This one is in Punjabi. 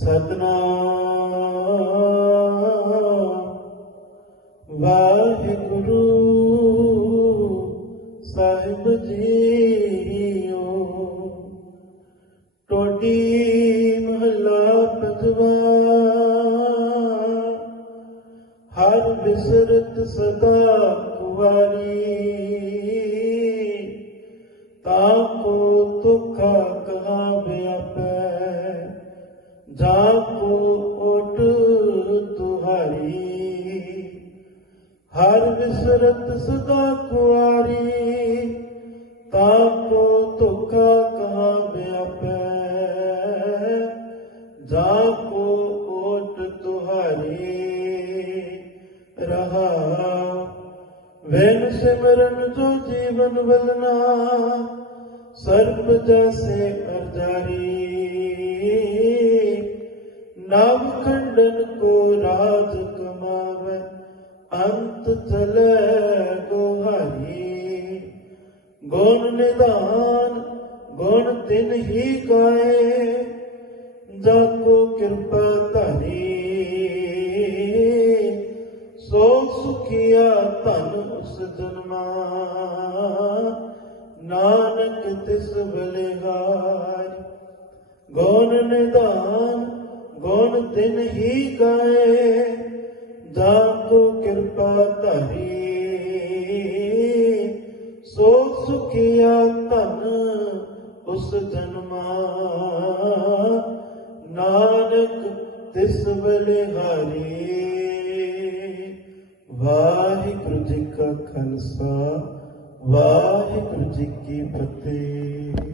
ਸਤਨਾਮ। ਵਾਹਿਗੁਰੂ ਸਾਹਿਬ ਜੀਓ। ਟੋਡੀ ਮਹਲਾ ਪੰਜਵਾ ਹਰ ਬਿਸਰਤ ਸਦਾ ਕੁਵਾਰੀ। ਜਾ ਕੋ ਓਟ ਤੁਹਾਰੀ, ਹਰ ਵਿਸਰਤ ਸਦਾ ਕੁਆਰੀ ਤਾਕੋ ਤੁਖਾ ਕਹਾ ਵਿਆਪੈ। ਜਾ ਕੋ ਓਟ ਤੁਹਾਰੀ, ਰਹਾ ਵੈਨ ਸਿਮਰਨ ਜੋ ਜੀਵਨ ਵਲਨਾ ਸਰਬ ਜੈਸੇ ਖੰਡਨ ਕੋ ਰਾਜ ਕਮਾਵੇ ਅੰਤ ਚਲੇ ਗੋਹਾਰੀ ਗੁਣ ਨਿਧਾਨ, ਗੁਣ ਤਿਨ ਹੀ ਕਾਏ ਜਾ ਕੋ ਕਿਰਪਾ ਧਾਰੀ। ਸੋ ਸੁਖੀਆ ਧਨ ਉਸ ਜਨਮਾ, ਨਾਨਕ ਤਿਸ ਬਲਿਹਾਰ। ਗੁਣ ਨਿਧਾਨ ਗੁਣ ਦਿਨ ਹੀ ਗਾਏ? ਜਾ ਕੋ ਕਿਰਪਾ ਧਾਰੀ। ਸੋ ਸੁਖੀਆ ਧਨ ਉਸ ਜਨਮਾ। ਨਾਨਕ ਤਿਸ ਹਰੀ। ਵਾਹਿਗੁਰੂ ਜੀ ਕਾ ਖਾਲਸਾ, ਵਾਹਿਗੁਰੂ ਜੀ ਕੀ ਫਤਿਹ।